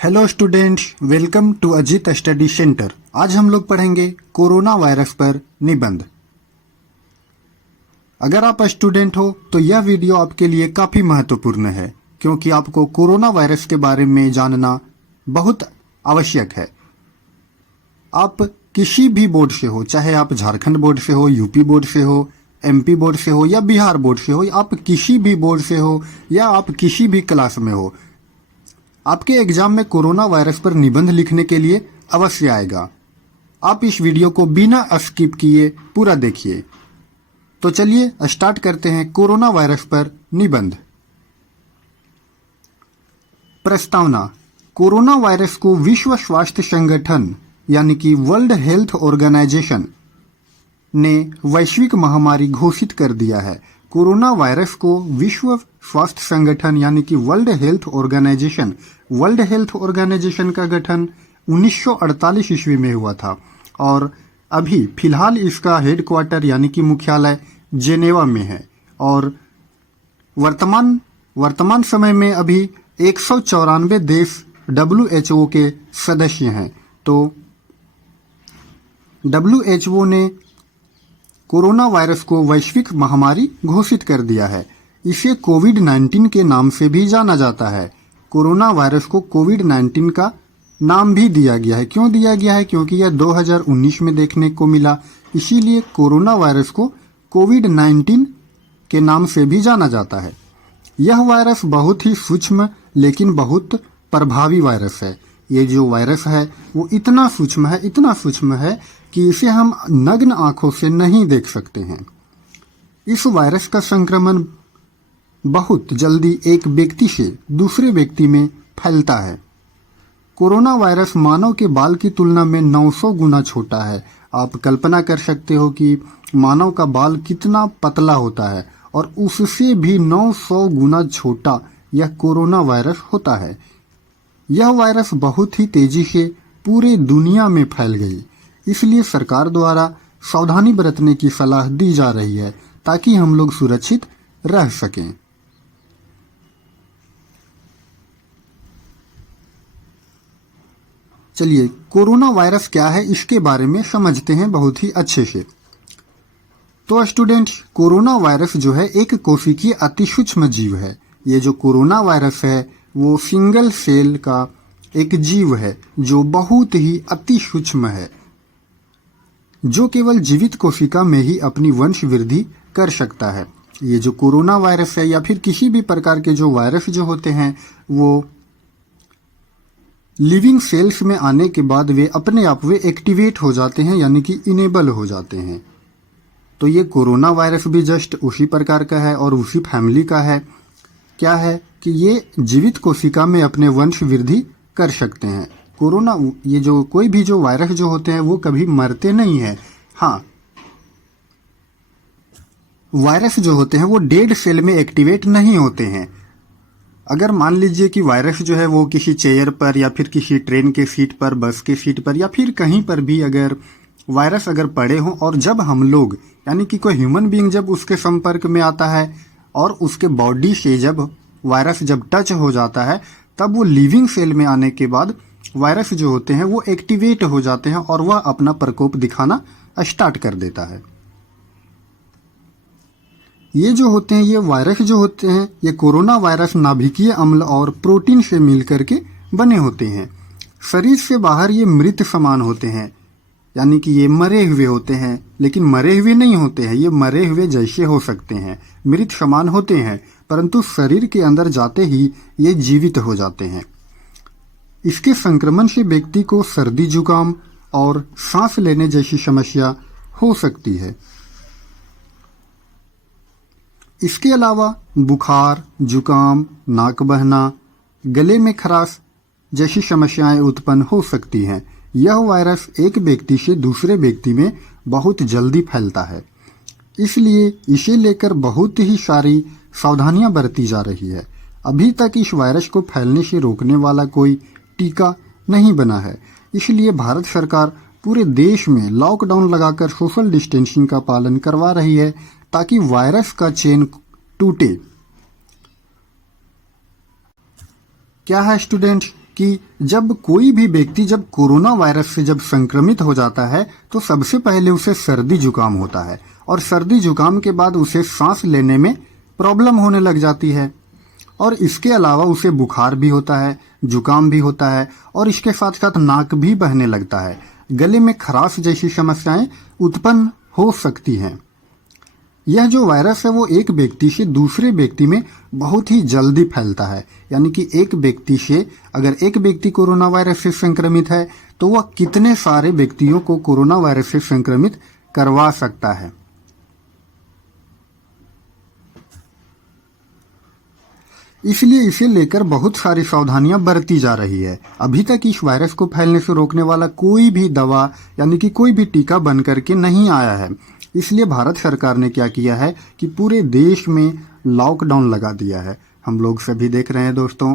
Hello students, welcome to Ajit study centre. आज हम लोग पढ़ेंगे कोरोना वायरस पर निबंध। अगर आप स्टूडेंट हो तो यह वीडियो आपके लिए काफी महत्वपूर्ण है, क्योंकि आपको कोरोना वायरस के बारे में जानना बहुत आवश्यक है। आप किसी भी बोर्ड से हो, चाहे आप झारखंड बोर्ड से हो, यूपी बोर्ड से हो, एमपी बोर्ड से हो या बिहार बोर्ड से हो, आप किसी भी बोर्ड से हो या आप किसी भी क्लास में हो, आपके एग्जाम में कोरोना वायरस पर निबंध लिखने के लिए अवश्य आएगा। आप इस वीडियो को बिना स्किप किए पूरा देखिए। तो चलिए स्टार्ट करते हैं कोरोना वायरस पर निबंध। प्रस्तावना। कोरोना वायरस को विश्व स्वास्थ्य संगठन यानी कि वर्ल्ड हेल्थ ऑर्गेनाइजेशन ने वैश्विक महामारी घोषित कर दिया है। कोरोना वायरस को विश्व स्वास्थ्य संगठन यानी कि वर्ल्ड हेल्थ ऑर्गेनाइजेशन का गठन 1948 ईस्वी में हुआ था और अभी फिलहाल इसका हेडक्वार्टर यानी कि मुख्यालय जेनेवा में है और वर्तमान समय में अभी 194 देश WHO के सदस्य हैं। तो WHO ने कोरोना वायरस को वैश्विक महामारी घोषित कर दिया है। इसे कोविड-19 के नाम से भी जाना जाता है। कोरोना वायरस को कोविड-19 का नाम भी दिया गया है। क्यों दिया गया है? क्योंकि यह 2019 में देखने को मिला, इसीलिए कोरोना वायरस को कोविड-19 के नाम से भी जाना जाता है। यह वायरस बहुत ही सूक्ष्म लेकिन बहुत प्रभावी वायरस है। ये जो वायरस है वो इतना सूक्ष्म है कि इसे हम नग्न आंखों से नहीं देख सकते हैं। इस वायरस का संक्रमण बहुत जल्दी एक व्यक्ति से दूसरे व्यक्ति में फैलता है। कोरोना वायरस मानव के बाल की तुलना में 900 गुना छोटा है। आप कल्पना कर सकते हो कि मानव का बाल कितना पतला होता है और उससे भी 900 गुना छोटा यह कोरोना वायरस होता है। यह वायरस बहुत ही तेजी से पूरे दुनिया में फैल गई, इसलिए सरकार द्वारा सावधानी बरतने की सलाह दी जा रही है ताकि हम लोग सुरक्षित रह सकें। चलिए कोरोना वायरस क्या है इसके बारे में समझते हैं बहुत ही अच्छे से। तो स्टूडेंट्स, कोरोना वायरस जो है एक कोशिकीय अति सूक्ष्म जीव है। ये जो कोरोना वायरस है वो सिंगल सेल का एक जीव है जो बहुत ही अति सूक्ष्म है, जो केवल जीवित कोशिका में ही अपनी वंश वृद्धि कर सकता है। ये जो कोरोना वायरस है या फिर किसी भी प्रकार के जो वायरस जो होते हैं वो लिविंग सेल्स में आने के बाद वे अपने आप वे एक्टिवेट हो जाते हैं यानी कि इनेबल हो जाते हैं। तो ये कोरोना वायरस भी जस्ट उसी प्रकार का है और उसी फैमिली का है। क्या है कि ये जीवित कोशिका में अपने वंश वृद्धि कर सकते हैं। कोरोना ये जो कोई भी जो वायरस जो होते हैं वो कभी मरते नहीं है। हाँ, वायरस जो होते हैं वो डेड सेल में एक्टिवेट नहीं होते हैं। अगर मान लीजिए कि वायरस जो है वो किसी चेयर पर या फिर किसी ट्रेन के सीट पर, बस के सीट पर या फिर कहीं पर भी अगर वायरस अगर पड़े हों और जब हम लोग यानी कि कोई ह्यूमन बीइंग जब उसके संपर्क में आता है और उसके बॉडी से जब वायरस जब टच हो जाता है तब वो लिविंग सेल में आने के बाद वायरस जो होते हैं वो एक्टिवेट हो जाते हैं और वह अपना प्रकोप दिखाना स्टार्ट कर देता है। ये जो होते हैं ये वायरस जो होते हैं ये कोरोना वायरस नाभिकीय अम्ल और प्रोटीन से मिलकर के बने होते हैं। शरीर से बाहर ये मृत समान होते हैं, यानी कि ये मरे हुए होते हैं, लेकिन मरे हुए नहीं होते हैं। ये मरे हुए जैसे हो सकते हैं, मृत समान होते हैं, परंतु शरीर के अंदर जाते ही ये जीवित हो जाते हैं। इसके संक्रमण से व्यक्ति को सर्दी, जुकाम और सांस लेने जैसी समस्या हो सकती है। इसके अलावा बुखार, जुकाम, नाक बहना, गले में खराश जैसी समस्याएं उत्पन्न हो सकती हैं। यह वायरस एक व्यक्ति से दूसरे व्यक्ति में बहुत जल्दी फैलता है, इसलिए इसे लेकर बहुत ही सारी सावधानियां बरती जा रही है। अभी तक इस वायरस को फैलने से रोकने वाला कोई टीका नहीं बना है, इसलिए भारत सरकार पूरे देश में लॉकडाउन लगाकर सोशल डिस्टेंसिंग का पालन करवा रही है ताकि वायरस का चेन टूटे। क्या है स्टूडेंट्स कि जब कोई भी व्यक्ति जब कोरोना वायरस से जब संक्रमित हो जाता है तो सबसे पहले उसे सर्दी जुकाम होता है और सर्दी जुकाम के बाद उसे सांस लेने में प्रॉब्लम होने लग जाती है और इसके अलावा उसे बुखार भी होता है, जुकाम भी होता है और इसके साथ साथ नाक भी बहने लगता है, गले में खराश जैसी समस्याएं उत्पन्न हो सकती हैं। यह जो वायरस है वो एक व्यक्ति से दूसरे व्यक्ति में बहुत ही जल्दी फैलता है, यानी कि एक व्यक्ति से अगर एक व्यक्ति कोरोना वायरस से संक्रमित है तो वह कितने सारे व्यक्तियों को कोरोना वायरस से संक्रमित करवा सकता है। इसलिए इसे लेकर बहुत सारी सावधानियां बरती जा रही है। अभी तक इस वायरस को फैलने से रोकने वाला कोई भी दवा यानी कि कोई भी टीका बन करके नहीं आया है। इसलिए भारत सरकार ने क्या किया है कि पूरे देश में लॉकडाउन लगा दिया है। हम लोग सभी देख रहे हैं दोस्तों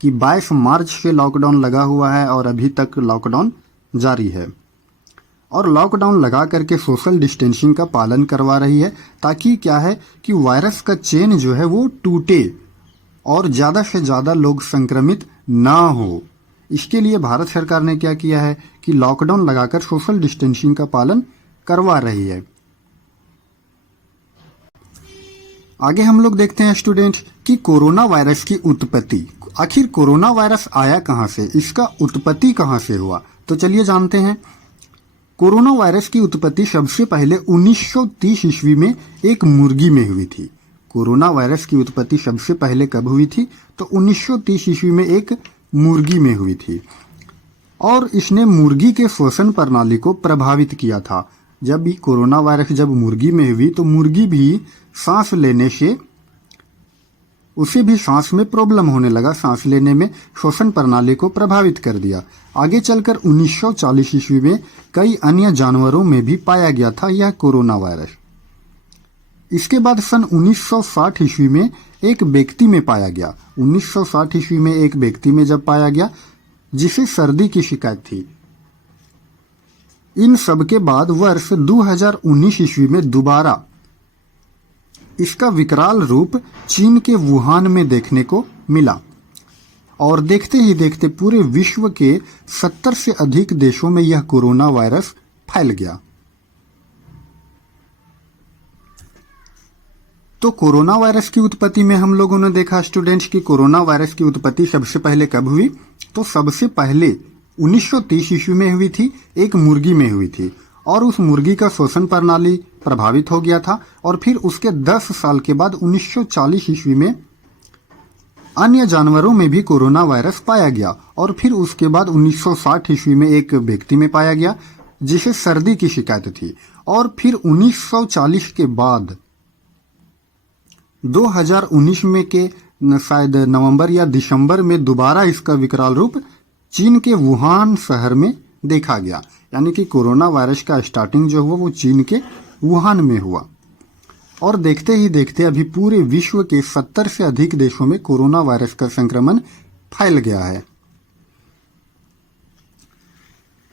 कि 22 मार्च से लॉकडाउन लगा हुआ है और अभी तक लॉकडाउन जारी है और लॉकडाउन लगा करके सोशल डिस्टेंसिंग का पालन करवा रही है ताकि क्या है कि वायरस का चेन जो है वो टूटे और ज़्यादा से ज़्यादा लोग संक्रमित ना हो। इसके लिए भारत सरकार ने क्या किया है कि लॉकडाउन लगाकर सोशल डिस्टेंसिंग का पालन करवा रही है। आगे हम लोग देखते हैं स्टूडेंट्स कि कोरोना वायरस की उत्पत्ति, आखिर कोरोना वायरस आया कहां से, इसका उत्पत्ति कहां से हुआ, तो चलिए जानते हैं। कोरोना वायरस की उत्पत्ति सबसे पहले 1930 ईस्वी में एक मुर्गी में हुई थी। कोरोना वायरस की उत्पत्ति सबसे पहले कब हुई थी तो 1930 ईस्वी में एक मुर्गी में हुई थी और इसने मुर्गी के श्वसन प्रणाली को प्रभावित किया था। जब भी कोरोना वायरस जब मुर्गी में हुई तो मुर्गी भी सांस लेने से उसे भी सांस में प्रॉब्लम होने लगा, सांस लेने में श्वसन प्रणाली को प्रभावित कर दिया। आगे चलकर 1940 ईस्वी में कई अन्य जानवरों में भी पाया गया था यह कोरोना वायरस। इसके बाद सन 1960 ईस्वी में एक व्यक्ति में पाया गया। 1960 ईस्वी में एक व्यक्ति में जब पाया गया जिसे सर्दी की शिकायत थी। इन सब के बाद वर्ष 2019 ईस्वी में दोबारा इसका विकराल रूप चीन के वुहान में देखने को मिला और देखते ही देखते पूरे विश्व के 70 से अधिक देशों में यह कोरोना वायरस फैल गया। तो कोरोना वायरस की उत्पत्ति में हम लोगों ने देखा स्टूडेंट्स कि कोरोना वायरस की उत्पत्ति सबसे पहले कब हुई तो सबसे पहले 1930 ईस्वी में हुई थी, एक मुर्गी में हुई थी और उस मुर्गी का श्वसन प्रणाली प्रभावित हो गया था और फिर उसके 10 साल के बाद 1940 ईस्वी में अन्य जानवरों में भी कोरोना वायरस पाया गया और फिर उसके बाद 1960 ईस्वी में एक व्यक्ति में पाया गया जिसे सर्दी की शिकायत थी और फिर 1940 के बाद 2019 में के शायद नवंबर या दिसंबर में दोबारा इसका विकराल रूप चीन के वुहान शहर में देखा गया। यानी कि कोरोना वायरस का स्टार्टिंग जो हुआ वो चीन के वुहान में हुआ और देखते ही देखते अभी पूरे विश्व के 70 से अधिक देशों में कोरोना वायरस का संक्रमण फैल गया है।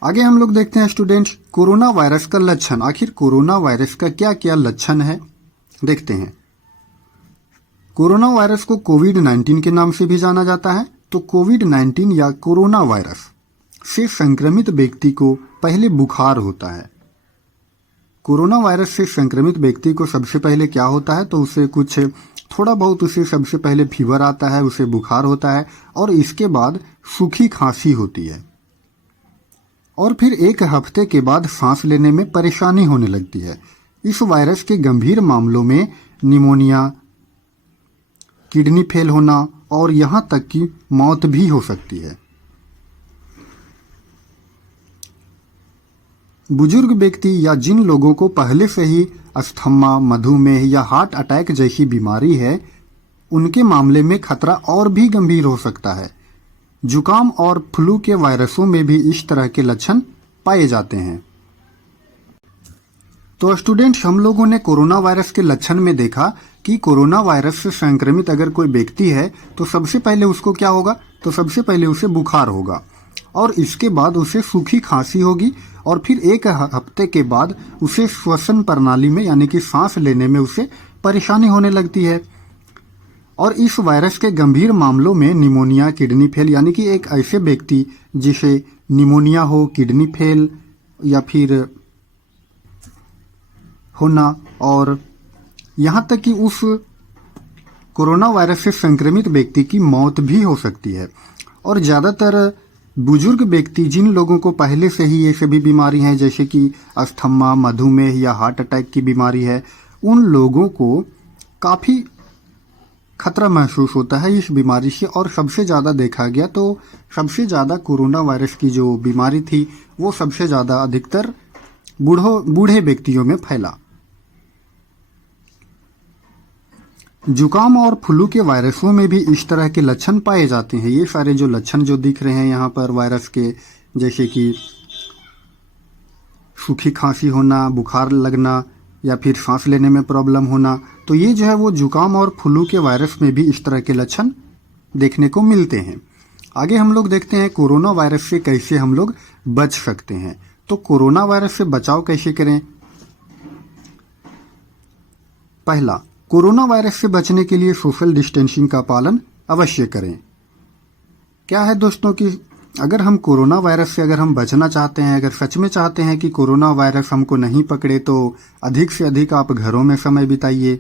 आगे हम लोग देखते हैं स्टूडेंट्स कोरोना वायरस का लक्षण। आखिर कोरोना वायरस का क्या क्या लक्षण है देखते हैं। कोरोना वायरस को कोविड-19 के नाम से भी जाना जाता है। तो कोविड-19 या कोरोना वायरस से संक्रमित व्यक्ति को पहले बुखार होता है। कोरोना वायरस से संक्रमित व्यक्ति को सबसे पहले क्या होता है तो उसे कुछ थोड़ा बहुत उसे सबसे पहले फीवर आता है, उसे बुखार होता है और इसके बाद सूखी खांसी होती है और फिर एक हफ्ते के बाद सांस लेने में परेशानी होने लगती है। इस वायरस के गंभीर मामलों में निमोनिया, किडनी फेल होना और यहाँ तक कि मौत भी हो सकती है। बुजुर्ग व्यक्ति या जिन लोगों को पहले से ही अस्थमा, मधुमेह या हार्ट अटैक जैसी बीमारी है उनके मामले में खतरा और भी गंभीर हो सकता है। जुकाम और फ्लू के वायरसों में भी इस तरह के लक्षण पाए जाते हैं। तो स्टूडेंट्स हम लोगों ने कोरोना वायरस के लक्षण में देखा कि कोरोना वायरस से संक्रमित अगर कोई व्यक्ति है तो सबसे पहले उसको क्या होगा तो सबसे पहले उसे बुखार होगा और इसके बाद उसे सूखी खांसी होगी और फिर एक हफ्ते के बाद उसे श्वसन प्रणाली में यानी कि सांस लेने में उसे परेशानी होने लगती है और इस वायरस के गंभीर मामलों में निमोनिया, किडनी फेल, यानी कि एक ऐसे व्यक्ति जिसे निमोनिया हो, किडनी फेल या फिर होना, और यहाँ तक कि उस कोरोना वायरस से संक्रमित व्यक्ति की मौत भी हो सकती है। और ज़्यादातर बुजुर्ग व्यक्ति, जिन लोगों को पहले से ही ये सभी बीमारी हैं जैसे कि अस्थमा, मधुमेह या हार्ट अटैक की बीमारी है, उन लोगों को काफ़ी खतरा महसूस होता है इस बीमारी से। और सबसे ज़्यादा देखा गया तो सबसे ज़्यादा कोरोना वायरस की जो बीमारी थी वो सबसे ज़्यादा अधिकतर बूढ़े व्यक्तियों में फैला। जुकाम और फ्लू के वायरसों में भी इस तरह के लक्षण पाए जाते हैं। ये सारे जो लक्षण जो दिख रहे हैं यहाँ पर वायरस के, जैसे कि सूखी खांसी होना, बुखार लगना या फिर सांस लेने में प्रॉब्लम होना, तो ये जो है वो जुकाम और फ्लू के वायरस में भी इस तरह के लक्षण देखने को मिलते हैं। आगे हम लोग देखते हैं कोरोना वायरस से कैसे हम लोग बच सकते हैं। तो कोरोना वायरस से बचाव कैसे करें? पहला, कोरोना वायरस से बचने के लिए सोशल डिस्टेंसिंग का पालन अवश्य करें। क्या है दोस्तों कि अगर हम कोरोना वायरस से अगर हम बचना चाहते हैं, अगर सच में चाहते हैं कि कोरोना वायरस हमको नहीं पकड़े, तो अधिक से अधिक आप घरों में समय बिताइए।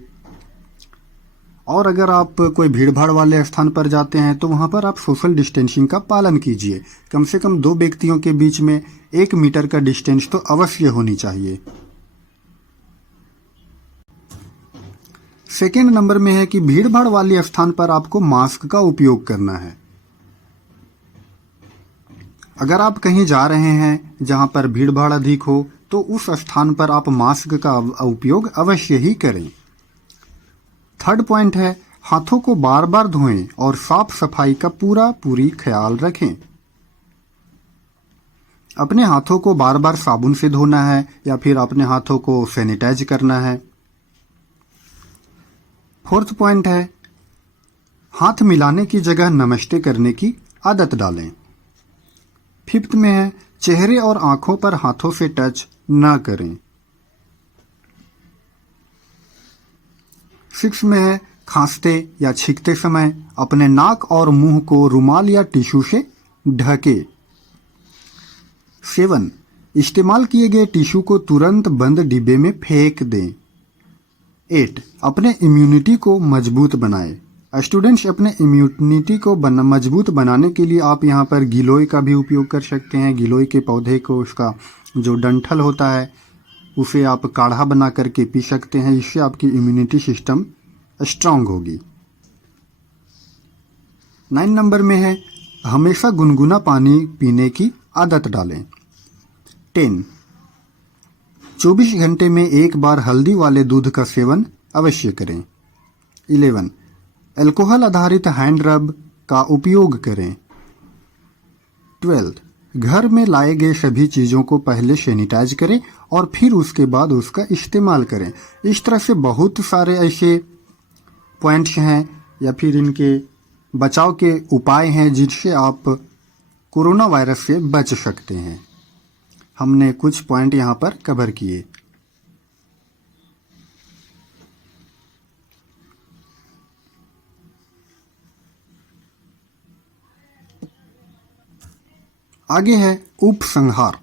और अगर आप कोई भीड़भाड़ वाले स्थान पर जाते हैं तो वहाँ पर आप सोशल डिस्टेंसिंग का पालन कीजिए। कम से कम 2 व्यक्तियों के बीच में 1 मीटर का डिस्टेंस तो अवश्य होनी चाहिए। सेकेंड नंबर में है कि भीड़भाड़ वाले स्थान पर आपको मास्क का उपयोग करना है। अगर आप कहीं जा रहे हैं जहां पर भीड़भाड़ अधिक हो तो उस स्थान पर आप मास्क का उपयोग अवश्य ही करें। थर्ड पॉइंट है, हाथों को बार बार धोएं और साफ सफाई का पूरी ख्याल रखें। अपने हाथों को बार बार साबुन से धोना है या फिर अपने हाथों को सैनिटाइज करना है। फोर्थ पॉइंट है, हाथ मिलाने की जगह नमस्ते करने की आदत डालें। फिफ्थ में है, चेहरे और आंखों पर हाथों से टच न करें। सिक्स में है, खांसते या छींकते समय अपने नाक और मुंह को रुमाल या टिश्यू से ढके। 7, इस्तेमाल किए गए टिश्यू को तुरंत बंद डिब्बे में फेंक दें। 8, अपने इम्यूनिटी को मजबूत बनाएं। स्टूडेंट्स, अपने इम्यूनिटी को मजबूत बनाने के लिए आप यहाँ पर गिलोय का भी उपयोग कर सकते हैं। गिलोय के पौधे को, उसका जो डंठल होता है उसे आप काढ़ा बना करके पी सकते हैं। इससे आपकी इम्यूनिटी सिस्टम स्ट्रांग होगी। 9 नंबर में है, हमेशा गुनगुना पानी पीने की आदत डालें। 10, 24 घंटे में एक बार हल्दी वाले दूध का सेवन अवश्य करें। 11, अल्कोहल आधारित हैंड रब का उपयोग करें। 12, घर में लाए गए सभी चीज़ों को पहले सैनिटाइज करें और फिर उसके बाद उसका इस्तेमाल करें। इस तरह से बहुत सारे ऐसे पॉइंट्स हैं या फिर इनके बचाव के उपाय हैं जिनसे आप कोरोना वायरस से बच सकते हैं। हमने कुछ पॉइंट यहाँ पर कवर किए। आगे है उपसंहार।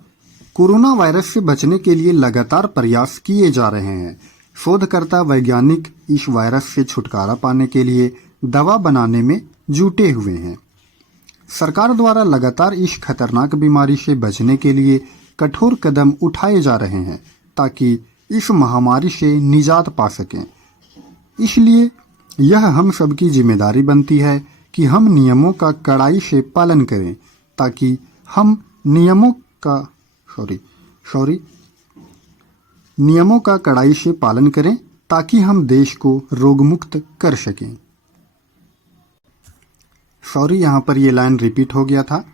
कोरोना वायरस से बचने के लिए लगातार प्रयास किए जा रहे हैं। शोधकर्ता वैज्ञानिक इस वायरस से छुटकारा पाने के लिए दवा बनाने में जुटे हुए हैं। सरकार द्वारा लगातार इस खतरनाक बीमारी से बचने के लिए कठोर कदम उठाए जा रहे हैं ताकि इस महामारी से निजात पा सकें। इसलिए यह हम सबकी जिम्मेदारी बनती है कि हम नियमों का कड़ाई से पालन करें ताकि हम नियमों का कड़ाई से पालन करें ताकि हम देश को रोगमुक्त कर सकें। यहाँ पर ये लाइन रिपीट हो गया था।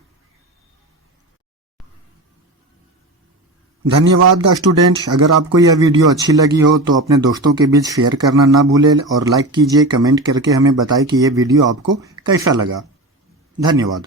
धन्यवाद स्टूडेंट्स। अगर आपको यह वीडियो अच्छी लगी हो तो अपने दोस्तों के बीच शेयर करना ना भूलें और लाइक कीजिए, कमेंट करके हमें बताएं कि यह वीडियो आपको कैसा लगा। धन्यवाद।